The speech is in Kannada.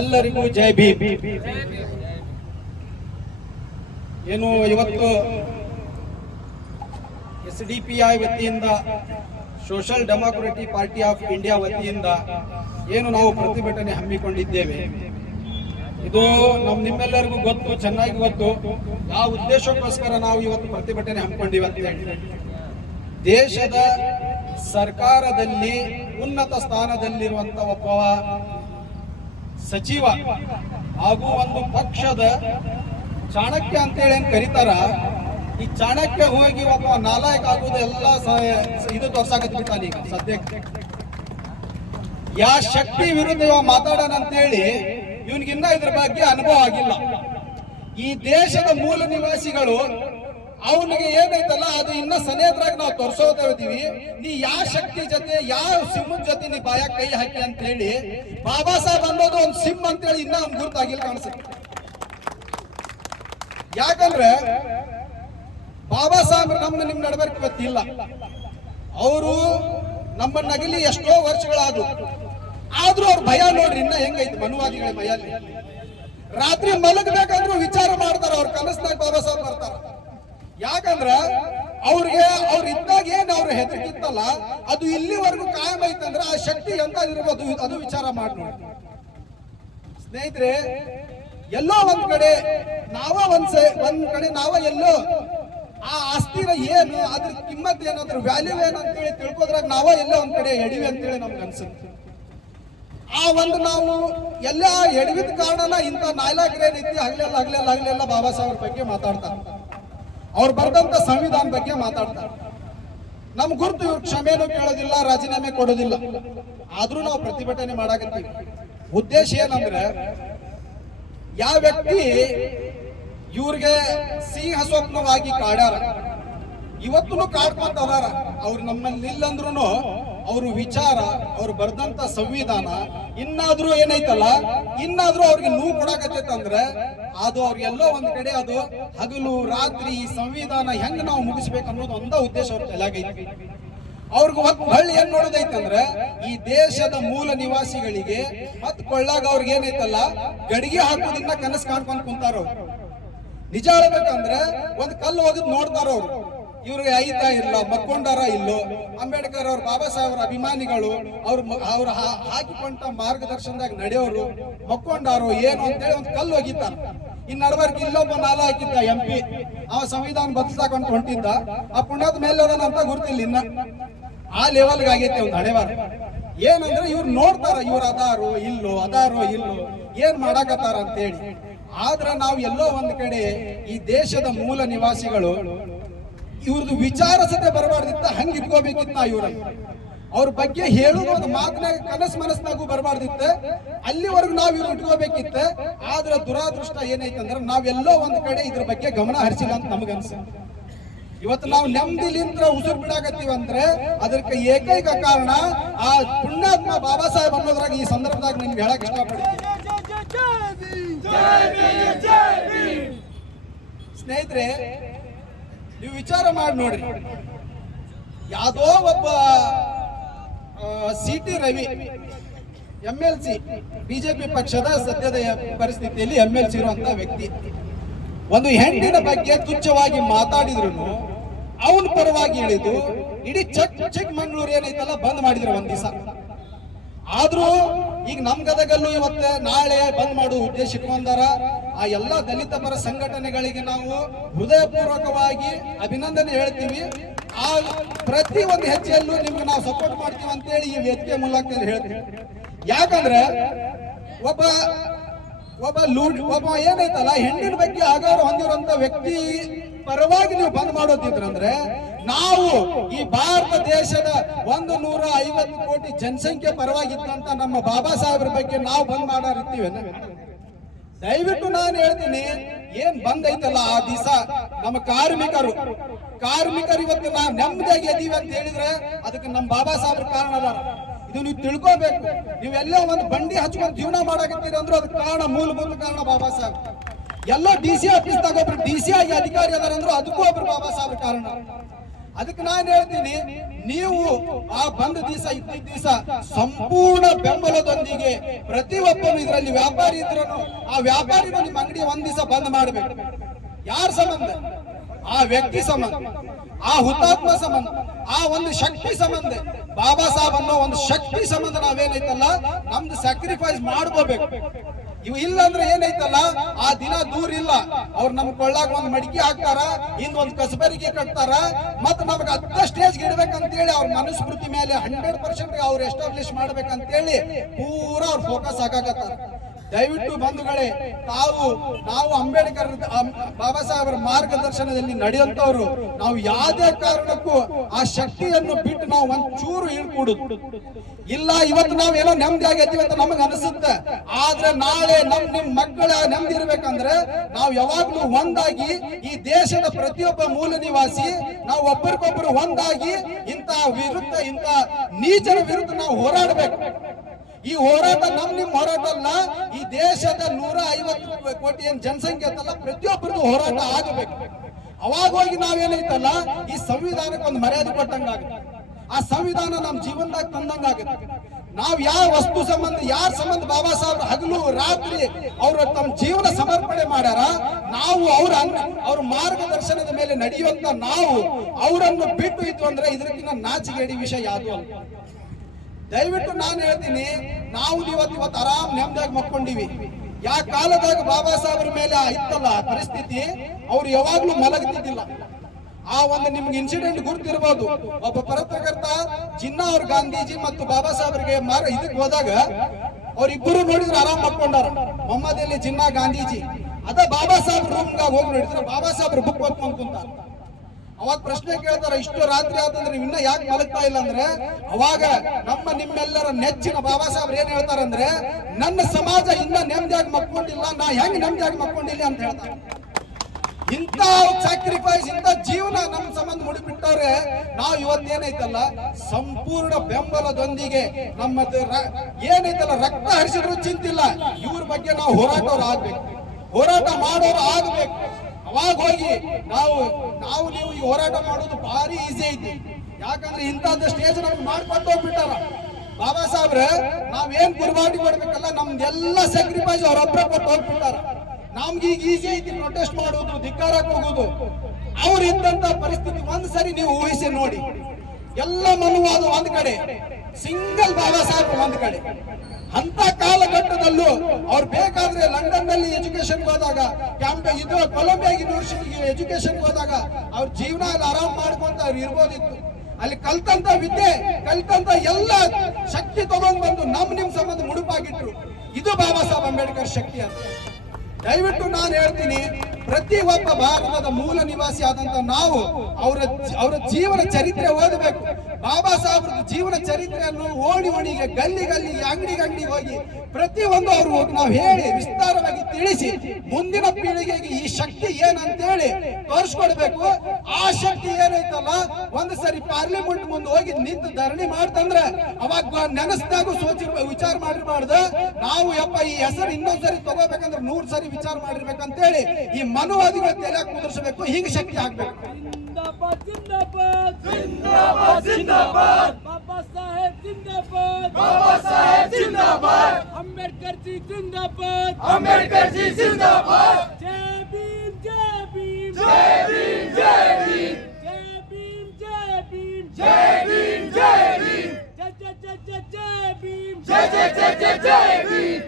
ಎಲ್ಲರಿಗೂ ಜೈ ಭೀಮ್. ಏನು ಇವತ್ತು SDPI ವತಿಯಿಂದ social democratic party of India ವತಿಯಿಂದ ಏನು ನಾವು ಪ್ರತಿಭಟನೆ ಹಮ್ಮಿಕೊಂಡಿದ್ದೇವೆ, ಇದು ನಿಮ್ಮೆಲ್ಲರಿಗೂ ಗೊತ್ತು, ಚೆನ್ನಾಗಿ ಗೊತ್ತು ಯಾವ ಉದ್ದೇಶಕ್ಕೋಸ್ಕರ ನಾವು ಇವತ್ತು ಪ್ರತಿಭಟನೆ ಹಮ್ಮಿಕೊಂಡಿವಿ ಅಂತ ಹೇಳಿ. ದೇಶದ ಸರ್ಕಾರದಲ್ಲಿ ಉನ್ನತ ಸ್ಥಾನದಲ್ಲಿರುವಂತ ಒಬ್ಬ ಸಚಿವ ಹಾಗೂ ಒಂದು ಪಕ್ಷದ ಚಾಣಕ್ಯ ಅಂತೇಳಿ ಏನ್ ಕರೀತಾರ, ಈ ಚಾಣಕ್ಯ ಹೋಗಿ ಒಬ್ಬ ನಾಲಾಯಕ ಆಗುವುದು ಎಲ್ಲ ಇದು ತೋರ್ಸಾಕತ್ಬಿಟ್ಟಾನ. ಈಗ ಸದ್ಯಕ್ಕೆ ಯಾ ಶಕ್ತಿ ವಿರುದ್ಧ ಇವ ಮಾತಾಡೋಣ ಅಂತೇಳಿ ಇವನಿಗಿನ್ನ ಇದ್ರ ಬಗ್ಗೆ ಅನುಭವ ಆಗಿಲ್ಲ. ಈ ದೇಶದ ಮೂಲ ನಿವಾಸಿಗಳು ಅವನಿಗೆ ಏನೈತಲ್ಲ ಅದು ಇನ್ನ ಸನೇದ್ರಾಗ ನಾವು ತೋರ್ಸೋತಾ ಇದೀವಿ. ನೀ ಯಾವ ಶಕ್ತಿ ಜೊತೆ ಯಾವ ಸಿಂಹದ ಜೊತೆ ನೀ ಬಾಯ ಕೈ ಹಾಕಿ ಅಂತ ಹೇಳಿ ಬಾಬಾ ಸಾಹೇಬ್ ಅನ್ನೋದು ಒಂದು ಸಿಂಹ ಅಂತೇಳಿ ಇನ್ನ ಅವ್ನು ಗುರುತಾಗಿಲ್ಲ ಕಾಣಿಸುತ್ತೆ. ಯಾಕಂದ್ರೆ ಬಾಬಾ ಸಾಹೇಬ್ ನಿಮ್ ನಡಬರ್ಕ್ ಗೊತ್ತಿಲ್ಲ. ಅವರು ನಮ್ಮನ್ನ ನಗಲಿ ಎಷ್ಟೋ ವರ್ಷಗಳಾದ್ರು, ಆದ್ರೂ ಅವ್ರ ಭಯ ನೋಡ್ರಿ ಇನ್ನ ಹೆಂಗೈತಿ ಮನುವಾದಿಗಳ ಭಯ. ರಾತ್ರಿ ಮಲಗಬೇಕಂದ್ರೂ ವಿಚಾರ ಮಾಡ್ತಾರ, ಅವ್ರ ಕನಸ್ನಾಗ ಬಾಬಾ ಸಾಹೇಬ್ ಬರ್ತಾರ. ಯಾಕಂದ್ರ ಅವ್ರಿಗೆ ಅವ್ರ ಇದ್ದಾಗ ಏನ್ ಅವ್ರ ಹೆದರಿಕಿತ್ತಲ್ಲ ಅದು ಇಲ್ಲಿವರೆಗೂ ಕಾಯಂ ಐತಂದ್ರ ಆ ಶಕ್ತಿ ಎಂತ ಇರ್ಬೋದು ಅದು ವಿಚಾರ ಮಾಡಿ ನೋಡಿ. ಸ್ನೇಹಿತರೆ, ಎಲ್ಲೋ ಒಂದ್ ಕಡೆ ನಾವ ಎಲ್ಲೋ ಆ ಆಸ್ತಿನ ಏನು ಅದ್ರ ಕಿಮ್ಮತ್ ಏನು ಅದ್ರ ವ್ಯಾಲ್ಯೂ ಏನು ಅಂತೇಳಿ ತಿಳ್ಕೋದ್ರಾಗ ನಾವ ಎಲ್ಲೋ ಒಂದ್ ಕಡೆ ಎಡಿವಿ ಅಂತೇಳಿ ನಮ್ಗೆ ಅನ್ಸುತ್ತೆ. ಆ ಒಂದು ನಾವು ಎಲ್ಲ ಎಡವಿದ ಕಾರಣನ ಇಂಥ ನಾಯ್ಲಾಗ್ರೇನೈತಿ ಹಗಲೆಲ್ಲ ಬಾಬಾ ಸಾಹೇಬ್ರ ಬಗ್ಗೆ ಮಾತಾಡ್ತಾರೆ, ಅವ್ರು ಬರ್ದಂತ ಸಂವಿಧಾನ ಬಗ್ಗೆ ಮಾತಾಡ್ತಾರೆ. ನಮ್ ಗುರುತು ಇವ್ರು ಕ್ಷಮೆನೂ ಕೇಳೋದಿಲ್ಲ, ರಾಜೀನಾಮೆ ಕೊಡೋದಿಲ್ಲ. ಆದ್ರೂ ನಾವು ಪ್ರತಿಭಟನೆ ಮಾಡಾಕತ್ತೀವಿ. ಉದ್ದೇಶ ಏನಂದ್ರೆ ಯಾವ ವ್ಯಕ್ತಿ ಇವ್ರಿಗೆ ಸಿಂಹ ಸ್ವಪ್ನವಾಗಿ ಕಾಡ್ಯಾರ, ಇವತ್ತು ಕಾಡ್ಕೊಂತ ಅದಾರ. ಅವ್ರು ನಮ್ಮಲ್ಲಿ ಇಲ್ಲಂದ್ರೂ ಅವ್ರ ವಿಚಾರ, ಅವ್ರು ಬರ್ದಂತ ಸಂವಿಧಾನ ಇನ್ನಾದ್ರೂ ಏನೈತಲ್ಲ ಇನ್ನಾದ್ರೂ ಅವ್ರಿಗೆ ನೋವು ಕೊಡಾಕತ್ತೈತಂದ್ರೆ ಅದು ಅವ್ರಿಗೆಲ್ಲೋ ಒಂದ್ ಕಡೆ ಅದು ಹಗಲು ರಾತ್ರಿ ಈ ಸಂವಿಧಾನ ಹೆಂಗ್ ನಾವು ಮುಗಿಸ್ಬೇಕು ಅನ್ನೋದು ಒಂದ ಉದ್ದೇಶ ಅವ್ರ ತಲೆಯಾಗೈತಿ. ಅವ್ರಿಗೆ ಹೊಳ್ಳಿ ಏನ್ ನೋಡೋದೈತಂದ್ರೆ ಈ ದೇಶದ ಮೂಲ ನಿವಾಸಿಗಳಿಗೆ ಮತ್ ಕೊಳ್ಳಾಗ ಅವ್ರಿಗೆ ಏನೈತಲ್ಲ ಗಡಿಗೆ ಹಾಕೋದಿನ್ನ ಕನಸು ಕಾಣ್ಕೊಂಡ್ ಕುಂತಾರ. ನಿಜ ಹೇಳ್ಬೇಕಂದ್ರೆ ಒಂದ್ ಕಲ್ಲು ಹೋಗಿದ್ ನೋಡ್ತಾರ ಅವ್ರು, ಇವ್ರಿಗೆ ಐತಾ ಇಲ್ಲ, ಮಕ್ಕೊಂಡಾರ ಇಲ್ಲೋ. ಅಂಬೇಡ್ಕರ್ ಅವ್ರ ಬಾಬಾ ಸಾಹೇಬ್ರ ಅಭಿಮಾನಿಗಳು ಅವ್ರ ಹಾಕಿಕೊಂಡ ಮಾರ್ಗದರ್ಶನದಾಗ ನಡೆಯೋರು ಮಕ್ಕೊಂಡಾರೋ ಏನು ಅಂತೇಳಿ ಒಂದ್ ಕಲ್ಲು ಹೋಗಿತ್ತಾರ. ಇನ್ ನಡಬರ್ಕ್ ಇಲ್ಲೊಬ್ಬ ನಾಲ ಹಾಕಿದ್ದ MP, ಅವ ಸಂವಿಧಾನ ಬದಲಾಕೊಂಡು ಹೊಂಟಿದ್ದ. ಆ ಪುಣ್ಯದ ಮೇಲೆ ಅಂತ ಗುರ್ತಿಲ್ಲ ಇನ್ನ. ಆ ಲೆವೆಲ್ಗೆ ಆಗೈತೆ ಒಂದ್ ಹಣೆವಾರ. ಏನಂದ್ರೆ ಇವ್ರು ನೋಡ್ತಾರ ಇವ್ರು ಅದಾರೋ ಇಲ್ಲೋ ಏನ್ ಮಾಡಾಕತ್ತಾರ ಅಂತೇಳಿ. ಆದ್ರ ನಾವು ಎಲ್ಲೋ ಒಂದ್ ಕಡೆ ಈ ದೇಶದ ಮೂಲ ನಿವಾಸಿಗಳು ಇವ್ರದ್ದು ವಿಚಾರ ಸತೆ ಬರಬಾರ್ದಿತ್ತ, ಹಂಗ ಇಟ್ಕೋಬೇಕಿತ್ತ. ಅವ್ರ ಬಗ್ಗೆ ಹೇಳುದು ಒಂದು ಮಾತನಾಗ ಮನಸ್ನಾಗೂ ಬರಬಾರ್ದಿತ್ತ, ಅಲ್ಲಿವರೆಗೂ ನಾವ್ ಇವ್ರು ಇಟ್ಕೋಬೇಕಿತ್ತ. ಆದ್ರ ದುರಾದೃಷ್ಟ ಏನೈತಂದ್ರ ನಾವೆಲ್ಲೋ ಒಂದ್ ಕಡೆ ಇದ್ರ ಬಗ್ಗೆ ಗಮನ ಹರಿಸಿಲ್ಲ ಅಂತ ನಮಗನ್ಸ. ಇವತ್ತು ನಾವು ನೆಮ್ಮದಿಲಿಂತ್ರ ಉಸಿರು ಬಿಡಾಕತ್ತೀವಂದ್ರೆ ಅದಕ್ಕೆ ಏಕೈಕ ಕಾರಣ ಆ ಪುಣ್ಯಾತ್ಮ ಬಾಬಾ ಸಾಹೇಬ್ ಅನ್ನೋದ್ರಾಗ ಈ ಸಂದರ್ಭದಾಗ ನಿಮ್ಗೆ ಹೇಳಕ್ ಇಷ್ಟಪಡ್ತೀನಿ. ಸ್ನೇಹಿತರೆ, ನೀವು ವಿಚಾರ ಮಾಡಿ ನೋಡ್ರಿ, ಯಾವ್ದೋ ಒಬ್ಬ CT ರವಿ MLC BJP ಪಕ್ಷದ ಸದ್ಯದ ಪರಿಸ್ಥಿತಿಯಲ್ಲಿ MLC ಇರುವಂತ ವ್ಯಕ್ತಿ ಒಂದು ಹೆಣ್ಣಿನ ಬಗ್ಗೆ ತುಚ್ಛವಾಗಿ ಮಾತಾಡಿದ್ರು ಅವನ ಪರವಾಗಿ ಇಳಿದು ಇಡೀ ಚಿಕ್ಕಮಂಗ್ಳೂರು ಏನೈತಲ್ಲ ಬಂದ್ ಮಾಡಿದ್ರು ಒಂದ್ ದಿವಸ. ಆದ್ರೂ ಈಗ ನಮ್ ಗದಗಲ್ಲೂ ಇವತ್ತು ನಾಳೆ ಬಂದ್ ಮಾಡುವ ಉದ್ದೇಶ ಇಟ್ಕೊಂಡಾರ. ಆ ಎಲ್ಲಾ ದಲಿತ ಪರ ಸಂಘಟನೆಗಳಿಗೆ ನಾವು ಹೃದಯಪೂರ್ವಕವಾಗಿ ಅಭಿನಂದನೆ ಹೇಳ್ತೀವಿ. ಆ ಪ್ರತಿ ಒಂದು ಹೆಜ್ಜೆಯಲ್ಲೂ ನಿಮ್ಗೆ ನಾವು ಸಪೋರ್ಟ್ ಮಾಡ್ತೀವಿ ಅಂತೇಳಿ ಈ ವೇದಿಕೆ ಮೂಲಕ ಹೇಳ್ತೀವಿ. ಯಾಕಂದ್ರೆ ಒಬ್ಬ ಏನೈತಲ್ಲ ಹೆಣ್ಣಿನ ಬಗ್ಗೆ ಆಗಾರ ಹೊಂದಿರುವಂತ ವ್ಯಕ್ತಿ ಪರವಾಗಿ ನೀವು ಬಂದ್ ಮಾಡೋದಿದ್ರಂದ್ರೆ ನಾವು ಈ ಭಾರತ ದೇಶದ 150 ಕೋಟಿ ಜನಸಂಖ್ಯೆ ಪರವಾಗಿದ್ದಂತ ನಮ್ಮ ಬಾಬಾ ಸಾಹೇಬ್ರ ಬಗ್ಗೆ ನಾವು ಬಂದ್ ಮಾಡಿರ್ತೀವಿ. ದಯವಿಟ್ಟು ನಾನು ಹೇಳ್ತೀನಿ, ಏನ್ ಬಂದ್ ಐತಲ್ಲ ಆ ದಿವಸ ನಮ್ಮ ಕಾರ್ಮಿಕರು ಇವತ್ತು ನಾವು ನೆಮ್ಮದಿಯಾಗಿ ಇದೀವಿ ಅಂತ ಹೇಳಿದ್ರೆ ಅದಕ್ಕೆ ನಮ್ಮ ಬಾಬಾ ಸಾಹೇಬ್ರ ಕಾರಣ ಅದಾರ. ಇದು ನೀವು ತಿಳ್ಕೋಬೇಕು. ನೀವೆಲ್ಲ ಒಂದು ಬಂಡಿ ಹಚ್ಕೊಂಡು ಜೀವನ ಮಾಡಾಕತ್ತೀರಿ ಅಂದ್ರೆ ಅದಕ್ಕೆ ಕಾರಣ ಮೂಲಭೂತ ಕಾರಣ ಬಾಬಾ ಸಾಹೇಬ್. ಎಲ್ಲ DC ಆಫೀಸ್ದಾಗ ಒಬ್ರು DC ಆಗಿ ಅಧಿಕಾರಿ ಅದಾರ ಅಂದ್ರು ಅದಕ್ಕೂ ಒಬ್ರು ಬಾಬಾ ಸಾಹೇಬ್ರ ಕಾರಣ. ಅದಕ್ಕೆ ನಾನು ಹೇಳ್ತೀನಿ, ನೀವು ಆ ಬಂದ ದಿವಸ ಇದ್ದಿದ್ದ ದಿವಸ ಸಂಪೂರ್ಣ ಬೆಂಬಲದೊಂದಿಗೆ ಪ್ರತಿಯೊಬ್ಬನು ಇದರಲ್ಲಿ ವ್ಯಾಪಾರಿ ಇದ್ರು ಆ ವ್ಯಾಪಾರಿನ ನಿಮ್ಮ ಅಂಗಡಿ ಒಂದ್ ದಿವಸ ಬಂದ್ ಮಾಡ್ಬೇಕು. ಯಾರ ಸಂಬಂಧ? ಆ ವ್ಯಕ್ತಿ ಸಂಬಂಧ, ಆ ಹುತಾತ್ಮ ಸಂಬಂಧ, ಆ ಒಂದು ಶಕ್ತಿ ಸಂಬಂಧ, ಬಾಬಾ ಸಾಹೇಬ್ ಅನ್ನೋ ಒಂದು ಶಕ್ತಿ ಸಂಬಂಧ ನಾವೇನೈತಲ್ಲ ನಮ್ದು ಸ್ಯಾಕ್ರಿಫೈಸ್ ಮಾಡ್ಕೋಬೇಕು. ಇವು ಇಲ್ಲ ಅಂದ್ರೆ ಏನೈತಲ್ಲ ಆ ದಿನ ದೂರ ಇಲ್ಲ. ಅವ್ರು ನಮ್ ಕೊಳ್ಳಾಗ ಒಂದ್ ಮಡಿಕೆ ಹಾಕ್ತಾರ, ಇನ್ನೊಂದ್ ಕಸಬರಿಗೆ ಕಟ್ತಾರ, ಮತ್ ನಮಗ್ ಅತ್ತ ಸ್ಟೇಜ್ ಇಡ್ಬೇಕಂತೇಳಿ ಅವ್ರ ಮನುಸ್ಮೃತಿ ಮೇಲೆ 100% ಅವ್ರು ಎಸ್ಟಾಬ್ಲಿಷ್ ಮಾಡ್ಬೇಕಂತೇಳಿ ಪೂರಾ ಅವ್ರ ಫೋಕಸ್ ಹಾಕಾಕತ್ತಾರ. ದಯವಿಟ್ಟು ಬಂಧುಗಳೇ, ನಾವು ಅಂಬೇಡ್ಕರ್ ಬಾಬಾ ಸಾಹೇಬರ ಮಾರ್ಗದರ್ಶನದಲ್ಲಿ ನಡೆಯುವಂತವ್ರು, ನಾವು ಯಾವುದೇ ಕಾರಣಕ್ಕೂ ಆ ಶಕ್ತಿಯನ್ನು ಬಿಟ್ಟು ನಾವು ಒಂಚೂರು ಇಳ್ಕೊಡುದು ಇಲ್ಲ. ಇವತ್ತು ನಾವೇನೋ ನೆಮ್ಮದಿ ಆಗೈತಿ ಅಂತ ನಮಗ್ ಅನಿಸುತ್ತೆ, ಆದ್ರೆ ನಾಳೆ ನಿಮ್ ಮಕ್ಕಳ ನೆಮ್ಮದಿ ಇರ್ಬೇಕಂದ್ರೆ ನಾವು ಯಾವಾಗ್ಲೂ ಒಂದಾಗಿ ಈ ದೇಶದ ಪ್ರತಿಯೊಬ್ಬ ಮೂಲ ನಿವಾಸಿ ನಾವು ಒಬ್ಬರಿಗೊಬ್ಬರು ಒಂದಾಗಿ ಇಂಥ ನೀಚರ ವಿರುದ್ಧ ನಾವು ಹೋರಾಡಬೇಕು. ಈ ಹೋರಾಟ ನಿಮ್ ಹೋರಾಟ ಅಲ್ಲ, ಈ ದೇಶದ 150 ಕೋಟಿ ಏನ್ ಜನಸಂಖ್ಯೆ ಅಂತಲ್ಲ ಪ್ರತಿಯೊಬ್ಬರದು ಹೋರಾಟ ಆಗಬೇಕು. ಅವಾಗ ಹೋಗಿ ನಾವೇನೈತಲ್ಲ ಈ ಸಂವಿಧಾನಕ್ಕೆ ಒಂದು ಮರ್ಯಾದೆ ಕೊಟ್ಟಂಗಾಗುತ್ತೆ. ಆ ಸಂವಿಧಾನ ನಮ್ ಜೀವನದಾಗ ತಂದಂಗಾಗುತ್ತೆ. ನಾವ್ ಯಾವ ವಸ್ತು ಸಂಬಂಧ ಯಾರ ಸಂಬಂಧ ಬಾಬಾ ಸಾಹೇಬ್ ಹಗಲು ರಾತ್ರಿ ಅವರು ತಮ್ಮ ಜೀವನ ಸಮರ್ಪಣೆ ಮಾಡ್ಯಾರ, ನಾವು ಅವ್ರ ಮಾರ್ಗದರ್ಶನದ ಮೇಲೆ ನಡೆಯುವಂತ ನಾವು ಅವರನ್ನು ಬಿಟ್ಟು ಇತ್ತು ಅಂದ್ರೆ ಇದಕ್ಕಿಂತ ನಾಚಿಕೆಡಿ ವಿಷಯ ಯಾವುದು ಅಲ್ಲ. ದಯವಿಟ್ಟು ನಾನು ಹೇಳ್ತೀನಿ, ನಾವು ಇವತ್ತು ಆರಾಮ್ ನೆಮ್ಮದಿಯಾಗಿ ಮಕ್ಕೊಂಡಿವಿ. ಯಾ ಕಾಲದಾಗ ಬಾಬಾ ಸಾಹೇಬ್ರ ಮೇಲೆ ಇತ್ತಲ್ಲ ಪರಿಸ್ಥಿತಿ, ಅವ್ರು ಯಾವಾಗ್ಲೂ ಮಲಗ್ತಿದ್ದಿಲ್ಲ. ಆ ಒಂದು ನಿಮ್ಗೆ ಇನ್ಸಿಡೆಂಟ್ ಗುರ್ತಿರ್ಬೋದು. ಒಬ್ಬ ಪತ್ರಕರ್ತ ಜಿನ್ನಾ ಅವ್ರ ಗಾಂಧೀಜಿ ಮತ್ತು ಬಾಬಾ ಸಾಹೇಬ್ರಿಗೆ ಇದಕ್ಕೆ ಹೋದಾಗ ಅವ್ರಿಬ್ಬರು ನೋಡಿದ್ರೆ ಆರಾಮ್ ಮಕ್ಕೊಂಡಾರ. ಮೊಹಮ್ಮದ್ ಅಲಿ ಜಿನ್ನಾ ಗಾಂಧೀಜಿ ಅದ ಬಾಬಾ ಸಾಹೇಬ್ ರೂಮ್ಗಾಗ ಹೋಗಿ ನೋಡಿದ್ರೆ ಬಾಬಾ ಸಾಹೇಬ್ರ ಬುಕ್ ಓದ್ಕೊಂಡ್ ಕುಂತಾರ. ಅವಾಗ ಪ್ರಶ್ನೆ ಕೇಳ್ತಾರ, ಇಷ್ಟು ರಾತ್ರಿ ಆತಂದ್ರೆ ಇನ್ನ ಯಾಕೆ ಮಲಗ್ತಾ ಇಲ್ಲ ಅಂದ್ರೆ, ಅವಾಗ ನಿಮ್ಮೆಲ್ಲರ ನೆಚ್ಚಿನ ಬಾಬಾ ಸಾಹೇಬ್ರು ಏನ್ ಹೇಳ್ತಾರಂದ್ರೆ, ನನ್ನ ಸಮಾಜ ಇನ್ನ ನೆಮ್ಮದಿಯಾಗಿ ಮಕ್ಕೊಂಡಿಲ್ಲ, ನಾ ಹೆಂಗ್ ನೆಮ್ಮದಿಯಾಗಿ ಮಕ್ಕೊಂಡಿಲ್ಲ ಅಂತ ಹೇಳ್ತಾರೆ. ಇಂಥ ಸ್ಯಾಕ್ರಿಫೈಸ್, ಇಂಥ ಜೀವನ ನಮ್ಮ ಸಂಬಂಧ ಮುಡಿಬಿಟ್ಟವ್ರೆ. ನಾವು ಇವತ್ತೇನೈತಲ್ಲ ಸಂಪೂರ್ಣ ಬೆಂಬಲದೊಂದಿಗೆ ನಮ್ಮದು ಏನೈತಲ್ಲ ರಕ್ತ ಹರಿಸಿದ್ರು ಚಿಂತಿಲ್ಲ, ಇವ್ರ ಬಗ್ಗೆ ನಾವು ಹೋರಾಟವ್ರು ಆಗ್ಬೇಕು, ಹೋರಾಟ ಮಾಡೋರು ಆಗ್ಬೇಕು. ಅವಾಗ ಹೋಗಿ ನಾವು ನೀವು ಈ ಹೋರಾಟ ಮಾಡೋದು ಭಾರಿ ಈಸಿ ಐತಿ. ಯಾಕಂದ್ರೆ ಇಂಥದ್ದು ಸ್ಟೇಜ್ ನಮ್ಗೆ ಮಾಡ್ಕೊಂಡು ಹೋಗ್ಬಿಟ್ಟಾರ ಬಾಬಾ ಸಾಹೇಬ್ರ. ನಾವೇನ್ ಕುರ್ಬಾನಿ ಕೊಡ್ಬೇಕಲ್ಲ ನಮ್ದೆಲ್ಲ ಸ್ಯಾಕ್ರಿಫೈಸ್ ಅವ್ರೊಬ್ಬರ ಕೊಟ್ಟು ಹೋಗ್ಬಿಟ್ಟಾರ. ನಮ್ಗೆ ಈಗ ಈಸಿ ಐತಿ ಪ್ರೊಟೆಸ್ಟ್ ಮಾಡೋದು, ಧಿಕ್ಕಾರಕ್ಕೆ ಹೋಗೋದು. ಅವ್ರು ಇದ್ದಂತ ಪರಿಸ್ಥಿತಿ ಒಂದ್ ಸರಿ ನೀವು ಊಹಿಸಿ ನೋಡಿ. ಎಲ್ಲ ಮನುವಾದ ಒಂದ್ ಕಡೆ, ಸಿಂಗಲ್ ಬಾಬಾ ಸಾಹೇಬ್ ಒಂದ್ ಕಡೆ. ಅಂತ ಕಾಲಘಟ್ಟದಲ್ಲೂ ಅವ್ರು ಬೇಕಾದ್ರೆ ಲಂಡನ್ ನಲ್ಲಿ ಎಜುಕೇಶನ್ ಹೋದಾಗ, ಕೊಲಂಬಿಯಾ ಯೂನಿವರ್ಸಿಟಿ ಎಜುಕೇಶನ್ ಹೋದಾಗ ಅವ್ರ ಜೀವನ ಅಲ್ಲಿ ಆರಾಮ್ ಮಾಡ್ಕೊಂತ ಅವ್ರು ಇರ್ಬೋದಿತ್ತು. ಅಲ್ಲಿ ಕಲ್ತಂತ ವಿದ್ಯೆ, ಕಲ್ತಂತ ಎಲ್ಲ ಶಕ್ತಿ ತಗೊಂಡ್ ಬಂದು ನಿಮ್ ಸಂಬಂಧ ಮುಡುಪಾಗಿಟ್ರು. ಇದು ಬಾಬಾ ಸಾಹೇಬ್ ಅಂಬೇಡ್ಕರ್ ಶಕ್ತಿ ಅಂತ. ದಯವಿಟ್ಟು ನಾನು ಹೇಳ್ತೀನಿ, ಪ್ರತಿ ಒಬ್ಬ ಭಾರತದ ಮೂಲ ನಿವಾಸಿ ಆದಂತ ನಾವು ಅವರ ಜೀವನ ಚರಿತ್ರೆ ಓದಬೇಕು. ಬಾಬಾ ಸಾಹೇಬ್ರ ಜೀವನ ಚರಿತ್ರೆಯನ್ನು ಓಣಿಗೆ ಗಲ್ಲಿಗೆ ಅಂಗಡಿಗೆ ಹೋಗಿ ಪ್ರತಿಯೊಂದು ಅವ್ರು ನಾವು ಹೇಳಿ ವಿಸ್ತಾರವಾಗಿ ತಿಳಿಸಿ ಮುಂದಿನ ಪೀಳಿಗೆಗೆ ಈ ಶಕ್ತಿ ಏನಂತೇಳಿ ತೋರಿಸ್ಕೊಡ್ಬೇಕು. ಆ ಶಕ್ತಿ ಏನೈತಲ್ಲ ಒಂದು ಸರಿ ಪಾರ್ಲಿಮೆಂಟ್ ಮುಂದೆ ಹೋಗಿ ನಿಂತು ಧರಣಿ ಮಾಡ್ತಂದ್ರೆ ಅವಾಗ ನೆನೆಸ್ದಾಗೂ ವಿಚಾರ ಮಾಡಿರ್ಬಾರ್ದು. ನಾವು ಈ ಹೆಸರು ಇನ್ನೊಂದ್ಸರಿ ತಗೋಬೇಕಂದ್ರೆ 100 ಸರಿ ವಿಚಾರ ಮಾಡಿರ್ಬೇಕಂತೇಳಿ ಈ ಮನುವಾದಿಗಳ ತಲೆ ಕುದುರಿಸಬೇಕು. ಹಿಂಗೆ ಶಕ್ತಿ ಆಗ್ಬೇಕು. जिंदाबाद जिंदाबाद जिंदाबाद जिंदाबाद बाबा साहेब जिंदाबाद बाबा साहेब जिंदाबाद अंबेडकर जी जिंदाबाद अंबेडकर जी जिंदाबाद जय भीम जय भीम जय भीम जय भीम जय भीम जय भीम जय भीम जय भीम जय जय जय जय जय भीम जय जय जय जय जय भीम